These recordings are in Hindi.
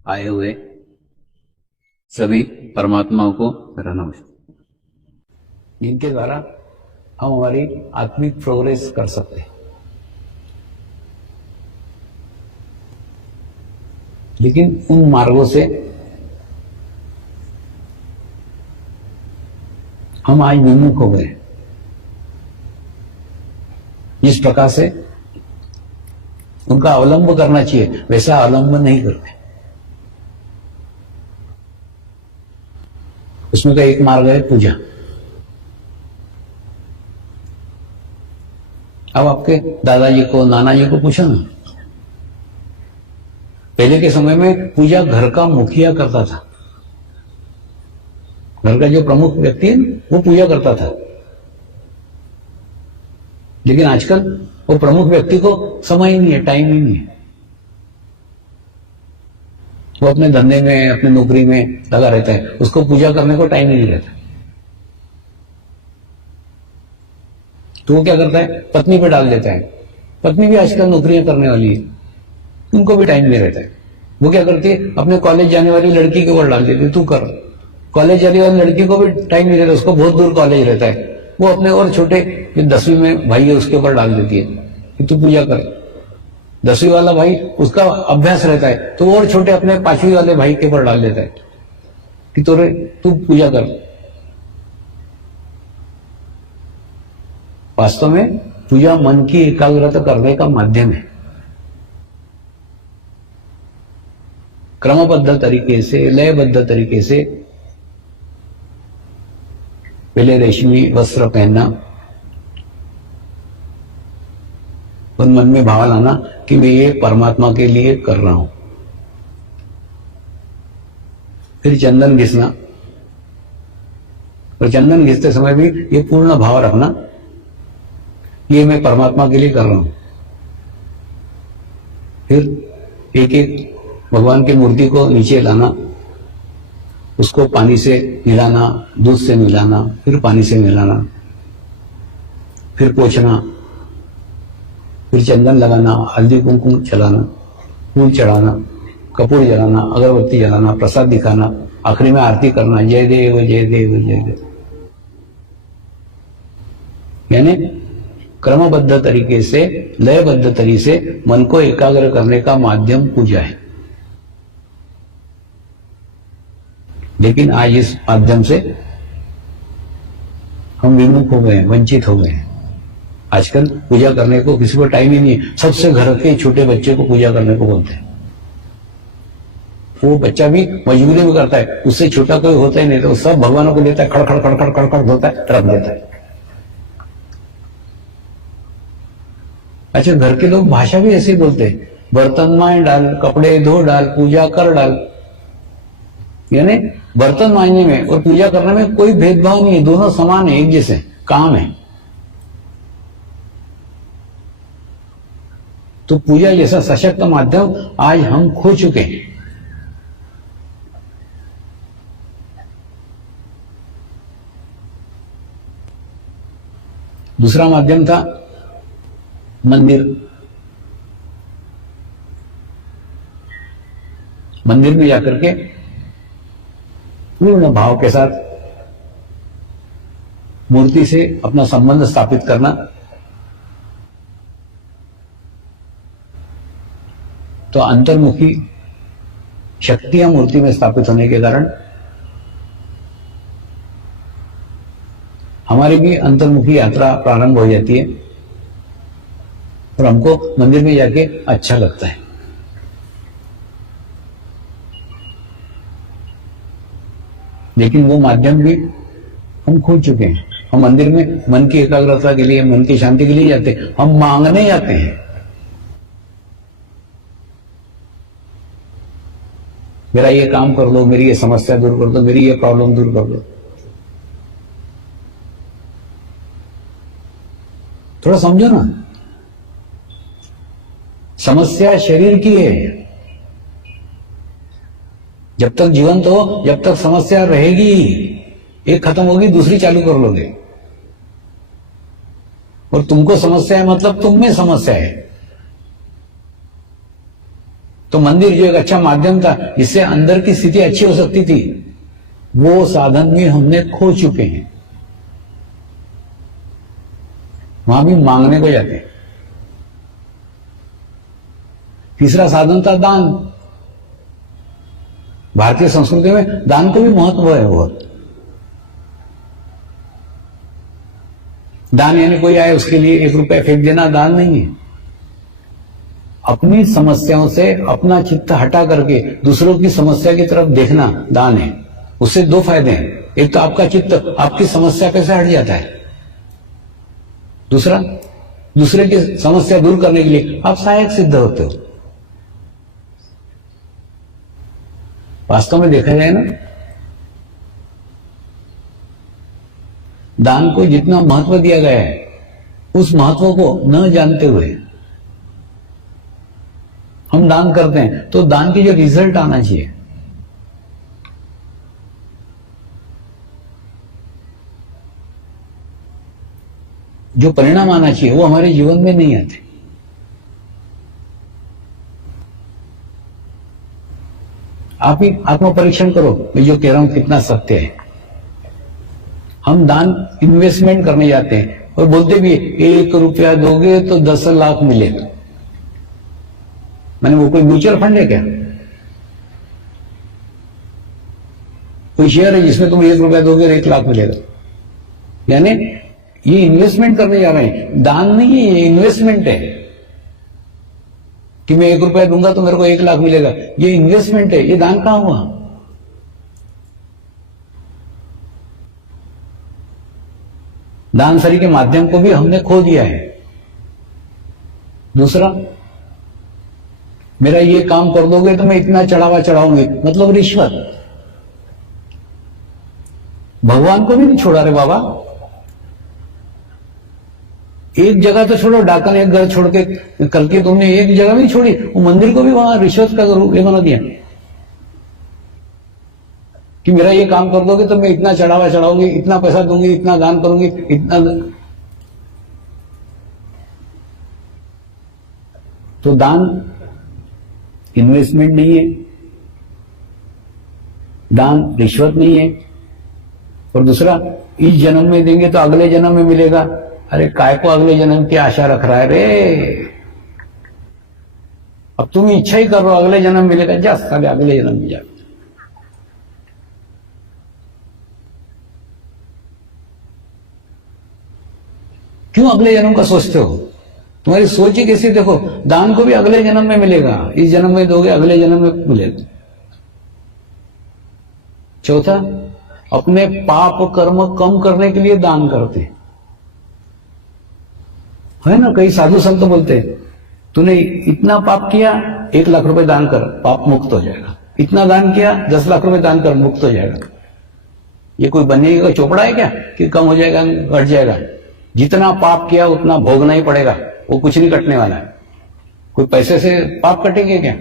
आए हुए सभी परमात्माओं को मेरा नमस्कार, जिनके द्वारा हम हमारी आत्मिक प्रोग्रेस कर सकते हैं। लेकिन उन मार्गों से हम आज विमुख हो गए। जिस प्रकार से उनका अवलंब करना चाहिए वैसा अवलंब नहीं करते। उसमें का एक मार्ग है पूजा। अब आपके दादाजी को, नाना जी को पूछो ना, पहले के समय में पूजा घर का मुखिया करता था। घर का जो प्रमुख व्यक्ति है वो पूजा करता था। लेकिन आजकल वो प्रमुख व्यक्ति को समय ही नहीं है, टाइम ही नहीं है। वो अपने धंधे में, अपनी नौकरी में लगा रहता है, उसको पूजा करने को टाइम ही नहीं रहता। तो वो क्या करता है, पत्नी पे डाल देता है। पत्नी भी आजकल नौकरियां करने वाली है, उनको भी टाइम नहीं रहता है। वो क्या करती है, अपने कॉलेज जाने वाली लड़की के ऊपर डाल देती है, तू कर। कॉलेज जाने वाली लड़की को भी टाइम नहीं रहता, उसको बहुत दूर कॉलेज रहता है। वो अपने और छोटे जो 10वीं में भाई है उसके ऊपर डाल देती है कि तू पूजा कर। 10वीं वाला भाई, उसका अभ्यास रहता है, तो और छोटे अपने 5वीं वाले भाई के ऊपर डाल देता है कि तू पूजा कर। वास्तव में पूजा मन की एकाग्रता करने का माध्यम है। क्रमबद्ध तरीके से, लयबद्ध तरीके से पहले रेशमी वस्त्र पहनना, और मन में भाव लाना कि मैं ये परमात्मा के लिए कर रहा हूं। फिर चंदन घिसना, और चंदन घिसते समय भी ये पूर्ण भाव रखना, ये मैं परमात्मा के लिए कर रहा हूं। फिर एक एक भगवान की मूर्ति को नीचे लाना, उसको पानी से मिलाना, दूध से मिलाना, फिर पानी से मिलाना, फिर पोंछना, फिर चंदन लगाना, हल्दी कुमकुम चलाना, फूल चढ़ाना, कपूर जलाना, अगरबत्ती जलाना, प्रसाद दिखाना, आखिरी में आरती करना, जय देव जय देव जय देव। यानी क्रमबद्ध तरीके से, लयबद्ध तरीके से मन को एकाग्र करने का माध्यम पूजा है। लेकिन आज इस माध्यम से हम विमुख हो गए, वंचित हो गए। आजकल पूजा करने को किसी को टाइम ही नहीं है। सबसे घर के छोटे बच्चे को पूजा करने को बोलते हैं। वो बच्चा भी मजबूरी में करता है, उससे छोटा कोई होता ही नहीं, तो सब भगवानों को लेता है, खड़खड़ खड़खड़ खड़खड़ होता है, रख देता है। अच्छा, घर के लोग भाषा भी ऐसे बोलते हैं, बर्तन मांज डाल, कपड़े धो डाल, पूजा कर डाल। यानी बर्तन मांजने में और पूजा करने में कोई भेदभाव नहीं है, दोनों समान है, एक जैसे काम है। तो पूजा जैसा सशक्त माध्यम आज हम खो चुके हैं। दूसरा माध्यम था मंदिर। मंदिर में जाकर के पूर्ण भाव के साथ मूर्ति से अपना संबंध स्थापित करना। तो अंतर्मुखी शक्तियां मूर्ति में स्थापित होने के कारण हमारी भी अंतर्मुखी यात्रा प्रारंभ हो जाती है, और हमको मंदिर में जाके अच्छा लगता है। लेकिन वो माध्यम भी हम खो चुके हैं। हम मंदिर में मन की एकाग्रता के लिए, मन की शांति के लिए जाते हैं, हम मांगने जाते हैं। मेरा ये काम कर दो, मेरी ये समस्या दूर कर दो, मेरी ये प्रॉब्लम दूर कर दो। थोड़ा समझो ना, समस्या शरीर की है। जब तक जीवंत हो, जब तक समस्या रहेगी। एक खत्म होगी, दूसरी चालू कर लोगे, और तुमको समस्या है मतलब तुम में समस्या है। तो मंदिर जो एक अच्छा माध्यम था जिससे अंदर की स्थिति अच्छी हो सकती थी, वो साधन भी हमने खो चुके हैं। वहां भी मांगने को जाते हैं। तीसरा साधन था दान। भारतीय संस्कृति में दान का भी महत्व है बहुत। दान यानी कोई आए उसके लिए 1 रुपया फेंक देना दान नहीं है। अपनी समस्याओं से अपना चित्त हटा करके दूसरों की समस्या की तरफ देखना दान है। उससे 2 फायदे हैं। एक तो आपका चित्त आपकी समस्या पे से हट जाता है, दूसरा दूसरे की समस्या दूर करने के लिए आप सहायक सिद्ध होते हो। वास्तव में देखा जाए ना, दान को जितना महत्व दिया गया है, उस महत्व को न जानते हुए हम दान करते हैं, तो दान की जो रिजल्ट आना चाहिए, जो परिणाम आना चाहिए, वो हमारे जीवन में नहीं आते। आप ही आत्म परीक्षण करो, मैं जो कह रहा हूं कितना सत्य है। हम दान इन्वेस्टमेंट करने जाते हैं और बोलते भी 1 रुपया दोगे तो 10 लाख मिलेगा। मैंने वो कोई म्यूचुअल फंड है क्या? कोई शेयर है जिसमें तुम 1 रुपया दोगे और 1 लाख मिलेगा? यानी ये इन्वेस्टमेंट करने जा रहे हैं, दान नहीं है, ये इन्वेस्टमेंट है कि मैं 1 रुपया दूंगा तो मेरे को 1 लाख मिलेगा। ये इन्वेस्टमेंट है, ये दान कहां हुआ? दानसरी के माध्यम को भी हमने खो दिया है। दूसरा, मेरा ये काम कर दोगे तो मैं इतना चढ़ावा चढ़ाऊंगी, मतलब रिश्वत। भगवान को भी नहीं छोड़ा रे बाबा। एक जगह तो छोड़ो, डाकन एक घर छोड़ के करके तुमने एक जगह नहीं छोड़ी, वो मंदिर को भी वहां रिश्वत का ये बना दिया कि मेरा ये काम कर दोगे तो मैं इतना चढ़ावा चढ़ाऊंगी, इतना पैसा दूंगी, इतना दान करूंगी, इतना। तो दान इन्वेस्टमेंट नहीं है, दान रिश्वत नहीं है। और दूसरा, इस जन्म में देंगे तो अगले जन्म में मिलेगा। अरे काय को अगले जन्म की आशा रख रहा है रे? अब तुम इच्छा ही कर रहे हो अगले जन्म मिलेगा, जा साले अगले जन्म में जा। क्यों अगले जन्म का सोचते हो? तुम्हारी सोच ही कैसी? देखो, दान को भी अगले जन्म में मिलेगा, इस जन्म में दोगे अगले जन्म में मिलेगा। चौथा, अपने पाप कर्म कम करने के लिए दान करते है ना। कई साधु संत बोलते हैं, तूने इतना पाप किया 1 लाख रुपए दान कर, पाप मुक्त हो जाएगा। इतना दान किया 10 लाख रुपए दान कर, मुक्त हो जाएगा। ये कोई बनने का चोपड़ा है क्या कि कम हो जाएगा, घट जाएगा? जितना पाप किया उतना भोगना ही पड़ेगा, वो कुछ नहीं कटने वाला है। कोई पैसे से पाप कटेंगे क्या?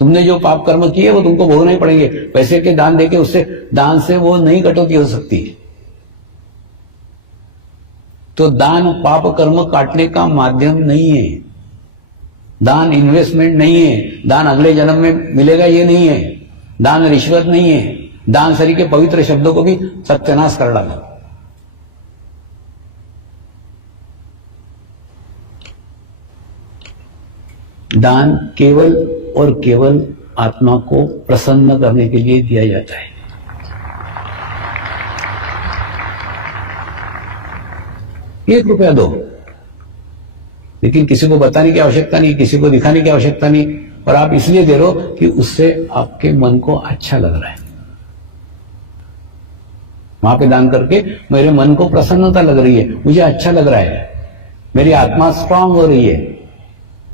तुमने जो पाप कर्म किए वो तुमको भोगना ही पड़ेंगे। पैसे के दान देके उससे दान से वो नहीं कटौती हो सकती। तो दान पाप कर्म काटने का माध्यम नहीं है, दान इन्वेस्टमेंट नहीं है, दान अगले जन्म में मिलेगा ये नहीं है, दान रिश्वत नहीं है। दान सरी के पवित्र शब्दों को भी सत्यानाश कर डाला। दान केवल और केवल आत्मा को प्रसन्न करने के लिए दिया जाता है। एक रुपया दो, लेकिन किसी को बताने की आवश्यकता नहीं, किसी को दिखाने की आवश्यकता नहीं, और आप इसलिए दे रहे हो कि उससे आपके मन को अच्छा लग रहा है। वहां पे दान करके मेरे मन को प्रसन्नता लग रही है, मुझे अच्छा लग रहा है, मेरी आत्मा स्ट्रांग हो रही है,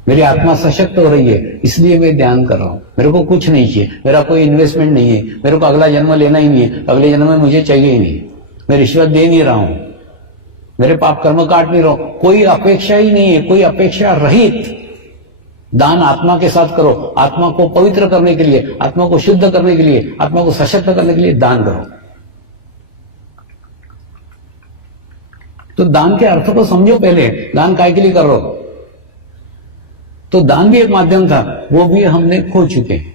मेरी आत्मा सशक्त हो रही है, इसलिए मैं ध्यान कर रहा हूं। मेरे को कुछ नहीं चाहिए, मेरा कोई इन्वेस्टमेंट नहीं है, मेरे को अगला जन्म लेना ही नहीं है, अगले जन्म में मुझे चाहिए ही नहीं, मैं रिश्वत दे नहीं रहा हूं, मेरे पाप कर्म काट नहीं रहा हूं, कोई अपेक्षा ही नहीं है, कोई अपेक्षा रहित दान आत्मा के साथ करो। आत्मा को पवित्र करने के लिए, आत्मा को शुद्ध करने के लिए, आत्मा को सशक्त करने के लिए दान करो। तो दान के अर्थ को समझो पहले, दान काय के लिए कर रहे हो? तो दान भी एक माध्यम था, वो भी हमने खो चुके हैं।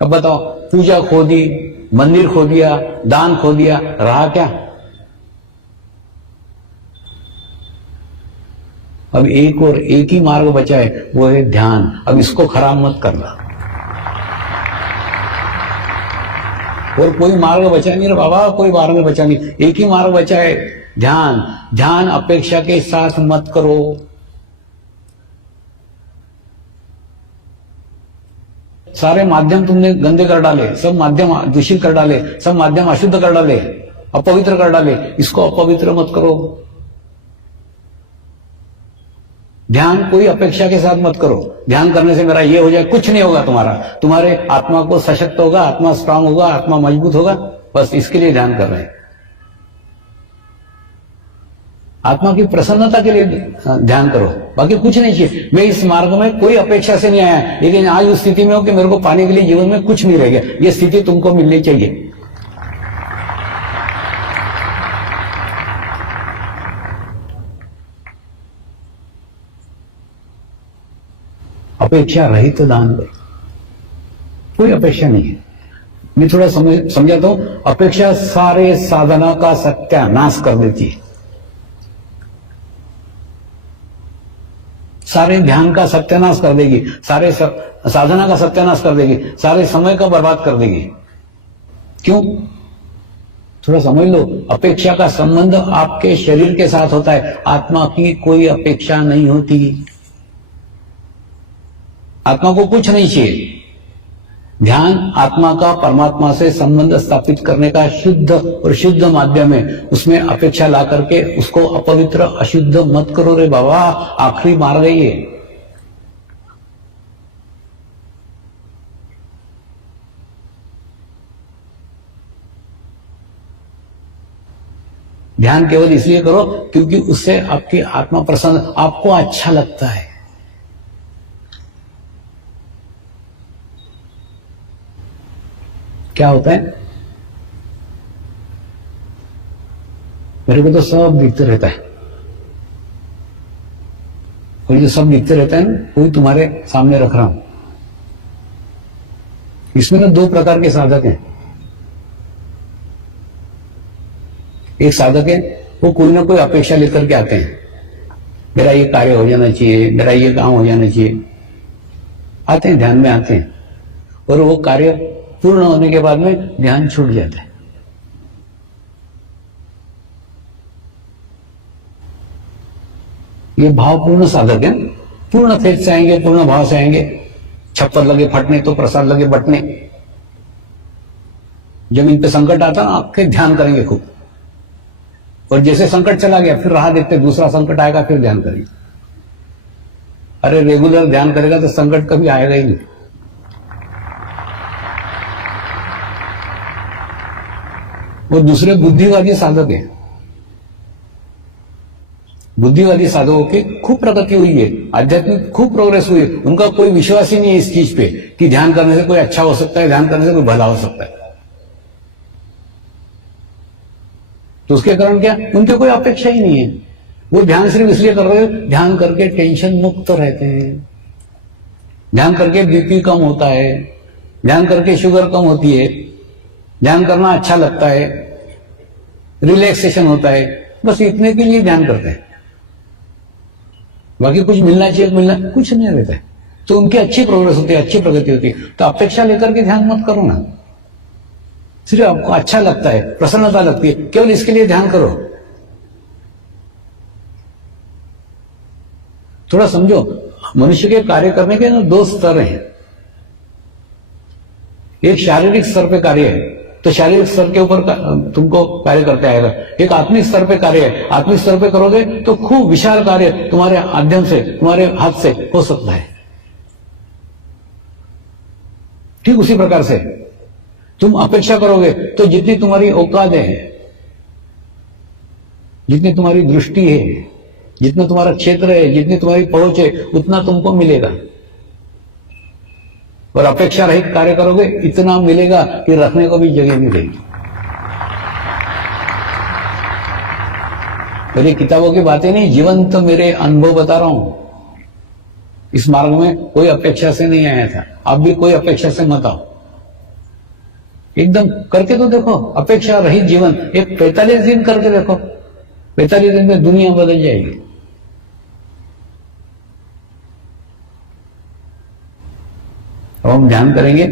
अब बताओ, पूजा खो दी, मंदिर खो दिया, दान खो दिया, रहा क्या? अब एक ही मार्ग बचा है, वो है ध्यान। अब इसको खराब मत करना। और कोई मार्ग बचा नहीं रे बाबा, कोई मार्ग बचा नहीं, एक ही मार्ग बचा है, ध्यान। ध्यान अपेक्षा के साथ मत करो। सारे माध्यम तुमने गंदे कर डाले, सब माध्यम दूषित कर डाले, सब माध्यम अशुद्ध कर डाले, अपवित्र कर डाले, इसको अपवित्र मत करो। ध्यान कोई अपेक्षा के साथ मत करो। ध्यान करने से मेरा ये हो जाए, कुछ नहीं होगा तुम्हारा। तुम्हारे आत्मा को सशक्त होगा, आत्मा स्ट्रांग होगा, आत्मा मजबूत होगा, बस इसके लिए ध्यान कर रहे हैं। आत्मा की प्रसन्नता के लिए ध्यान करो, बाकी कुछ नहीं चाहिए। मैं इस मार्ग में कोई अपेक्षा से नहीं आया, लेकिन आज उस स्थिति में हो कि मेरे को पाने के लिए जीवन में कुछ नहीं रह गया, ये स्थिति तुमको मिलनी चाहिए। अपेक्षा रहित तो दान दे, कोई अपेक्षा नहीं है। मैं थोड़ा समझाता हूं। अपेक्षा सारे साधना का सत्यानाश कर देती है, सारे ध्यान का सत्यानाश कर देगी, सारे साधना का सत्यानाश कर देगी, सारे समय का बर्बाद कर देगी। क्यों? थोड़ा समझ लो। अपेक्षा का संबंध आपके शरीर के साथ होता है, आत्मा की कोई अपेक्षा नहीं होती। आत्मा को कुछ नहीं चाहिए। ध्यान आत्मा का परमात्मा से संबंध स्थापित करने का शुद्ध और शुद्ध माध्यम है। उसमें अपेक्षा ला करके उसको अपवित्र अशुद्ध मत करो रे बाबा, आखिरी मार्ग है ये। ध्यान केवल इसलिए करो क्योंकि उससे आपकी आत्मा प्रसन्न, आपको अच्छा लगता है। क्या होता है? मेरे को तो सब दिखते रहता है, और जो सब दिखते रहता है ना, वही तुम्हारे सामने रख रहा हूं। इसमें ना दो प्रकार के साधक हैं। एक साधक है, वो कोई ना कोई अपेक्षा लेकर के आते हैं, मेरा ये कार्य हो जाना चाहिए, मेरा ये काम हो जाना चाहिए। आते हैं, ध्यान में आते हैं, और वो कार्य पूर्ण होने के बाद में ध्यान छूट जाता है। ये भावपूर्ण साधक है, पूर्ण फेत से आएंगे, पूर्ण भाव से आएंगे। छप्पर लगे फटने तो प्रसाद लगे बटने। जब इन पे संकट आता ना, आपके ध्यान करेंगे खूब, और जैसे संकट चला गया फिर राह देखते, दूसरा संकट आएगा फिर ध्यान करेंगे। अरे रेगुलर ध्यान करेगा तो संकट कभी आएगा ही नहीं। वो दूसरे बुद्धिवादी साधक है। बुद्धिवादी साधकों की खूब प्रगति हुई है, आध्यात्मिक खूब प्रोग्रेस हुई है। उनका कोई विश्वास ही नहीं है इस चीज पे कि ध्यान करने से कोई अच्छा हो सकता है, ध्यान करने से कोई भला हो सकता है। तो उसके कारण क्या? उनके कोई अपेक्षा ही नहीं है। वो ध्यान सिर्फ इसलिए कर रहे हैं, ध्यान करके टेंशन मुक्त रहते हैं, ध्यान करके बीपी कम होता है, ध्यान करके शुगर कम होती है, ध्यान करना अच्छा लगता है, रिलैक्सेशन होता है। बस इतने के लिए ध्यान करते हैं, बाकी कुछ मिलना चाहिए, मिलना कुछ नहीं रहता है। तो उनकी अच्छी प्रोग्रेस होती है, अच्छी प्रगति होती है। तो अपेक्षा लेकर के ध्यान मत करो ना, सिर्फ आपको अच्छा लगता है, प्रसन्नता लगती है, केवल इसके लिए ध्यान करो। थोड़ा समझो, मनुष्य के कार्य करने के ना दो स्तर हैं। एक शारीरिक स्तर पे कार्य है, तो शारीरिक स्तर के ऊपर तुमको कार्य करते आएगा। एक आत्मिक स्तर पे कार्य है, आत्मिक स्तर पे करोगे तो खूब विशाल कार्य तुम्हारे माध्यम से, तुम्हारे हाथ से हो सकता है। ठीक उसी प्रकार से तुम अपेक्षा करोगे तो जितनी तुम्हारी औकात है, जितनी तुम्हारी दृष्टि है, जितना तुम्हारा क्षेत्र है, जितनी तुम्हारी पहुंच है, उतना तुमको मिलेगा। और अपेक्षा रहित कार्य करोगे, इतना मिलेगा कि रखने को भी जगह नहीं रहेगी। मेरी किताबों की बातें नहीं, जीवन तो मेरे अनुभव बता रहा हूं। इस मार्ग में कोई अपेक्षा से नहीं आया था, आप भी कोई अपेक्षा से मत आओ। एकदम करके तो देखो, अपेक्षा रहित जीवन एक 45 दिन करके देखो, 45 दिन में दुनिया बदल जाएगी। अब हम ध्यान करेंगे,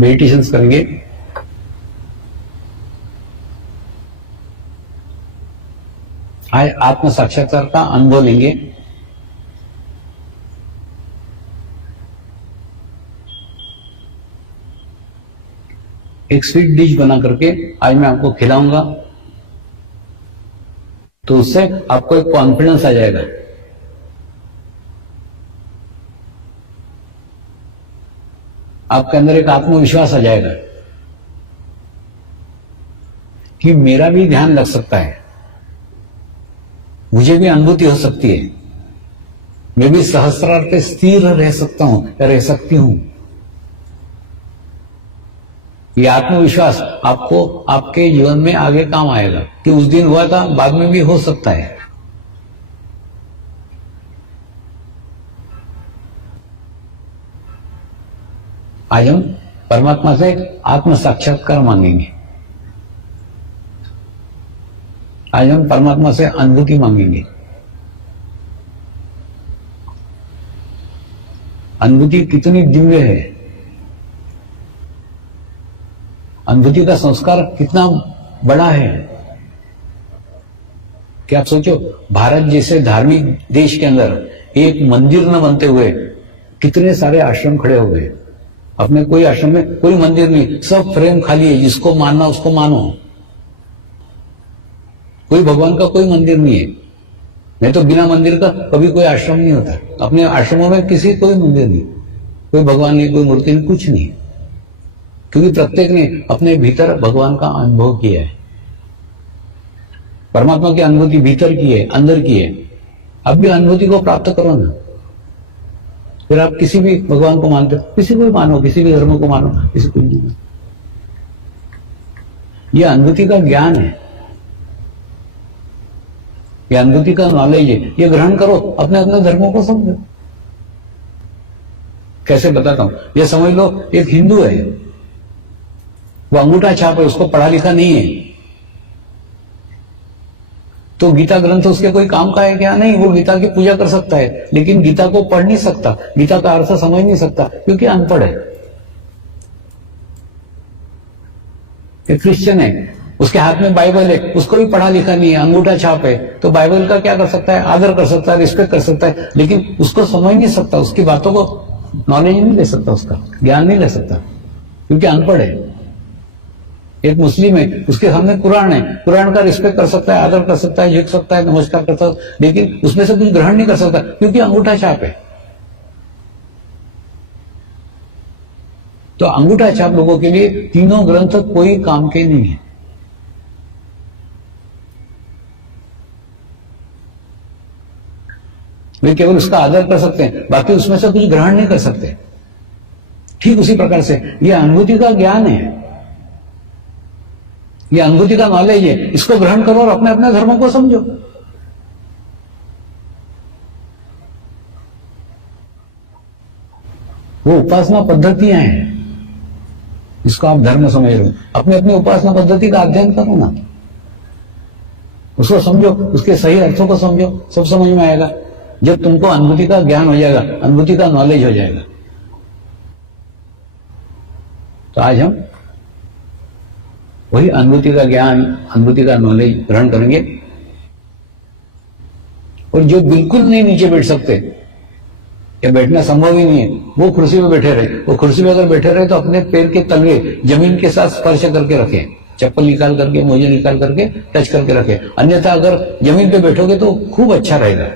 मेडिटेशंस करेंगे। आज आत्म साक्षात्कार का अनुभव लेंगे। एक स्वीट डिश बना करके आज मैं आपको खिलाऊंगा, तो उससे आपको एक कॉन्फिडेंस आ जाएगा। आपके अंदर एक आत्मविश्वास आ जाएगा कि मेरा भी ध्यान लग सकता है, मुझे भी अनुभूति हो सकती है, मैं भी सहस्रार्थ स्थिर रह सकता हूं या रह सकती हूं। ये आत्मविश्वास आपको आपके जीवन में आगे काम आएगा कि उस दिन हुआ था, बाद में भी हो सकता है। आज हम परमात्मा से आत्म साक्षात्कार मांगेंगे। आज हम परमात्मा से अनुभूति मांगेंगे। अनुभूति कितनी दिव्य है, अनुभूति का संस्कार कितना बड़ा है। क्या आप सोचो, भारत जैसे धार्मिक देश के अंदर एक मंदिर न बनते हुए कितने सारे आश्रम खड़े हो गए। अपने कोई आश्रम में कोई मंदिर नहीं, सब फ्रेम खाली है, जिसको मानना उसको मानो। कोई भगवान का कोई मंदिर नहीं है। नहीं तो बिना मंदिर का कभी कोई आश्रम नहीं होता। अपने आश्रमों में किसी कोई मंदिर नहीं, कोई भगवान नहीं, कोई मूर्ति नहीं, कुछ नहीं, क्योंकि प्रत्येक ने अपने भीतर भगवान का अनुभव किया है। परमात्मा की अनुभूति भीतर की है, अंदर की है। अब भी अनुभूति को प्राप्त करो ना, फिर आप किसी भी भगवान को मानते हो, किसी को भी मानो, किसी भी धर्म को मानो, किसी को नहीं। यह अनुभूति का ज्ञान है, यह अनुभूति का नॉलेज है। ये ग्रहण करो, अपने अपने धर्मों को समझो। कैसे बताता हूं, यह समझ लो एक हिंदू है, वो अंगूठा छाप है, उसको पढ़ा लिखा नहीं है, तो गीता ग्रंथ उसके कोई काम का है क्या? नहीं। वो गीता की पूजा कर सकता है, लेकिन गीता को पढ़ नहीं सकता, गीता का अर्थ समझ नहीं सकता, क्योंकि अनपढ़ है। एक क्रिश्चियन है, उसके हाथ में बाइबल है, उसको भी पढ़ा लिखा नहीं है, अंगूठा छाप है, तो बाइबल का क्या कर सकता है? आदर कर सकता है, रिस्पेक्ट कर सकता है, लेकिन उसको समझ नहीं सकता, उसकी बातों को नॉलेज नहीं ले सकता, उसका ज्ञान नहीं ले सकता, क्योंकि अनपढ़ है। एक मुस्लिम है, उसके सामने कुरान है, कुरान का रिस्पेक्ट कर सकता है, आदर कर सकता है, झुक सकता है, नमस्कार करता है, लेकिन उसमें से कुछ ग्रहण नहीं कर सकता, क्योंकि अंगूठा छाप है। तो अंगूठा छाप लोगों के लिए तीनों ग्रंथ कोई काम के नहीं है। वे केवल उसका आदर कर सकते हैं, बाकी उसमें से कुछ ग्रहण नहीं कर सकते। ठीक उसी प्रकार से यह अनुभूति का ज्ञान है, यह अनुभूति का नॉलेज है। इसको ग्रहण करो और अपने अपने धर्मों को समझो। वो उपासना पद्धतियां हैं, इसको आप धर्म समझ रहे हो। अपने अपने उपासना पद्धति का अध्ययन करो ना, उसको समझो, उसके सही अर्थों को समझो, सब समझ में आएगा। जब तुमको अनुभूति का ज्ञान हो जाएगा, अनुभूति का नॉलेज हो जाएगा। तो आज हम वही अनुभूति का ज्ञान, अनुभूति का नॉलेज ग्रहण करेंगे। और जो बिल्कुल नहीं नीचे बैठ सकते, या बैठना संभव ही नहीं है, वो कुर्सी पे बैठे रहे। वो कुर्सी पे अगर बैठे रहे तो अपने पैर के तलवे जमीन के साथ स्पर्श करके रखें, चप्पल निकाल करके, मोजे निकाल करके टच करके रखें। अन्यथा अगर जमीन पे बैठोगे तो खूब अच्छा रहेगा।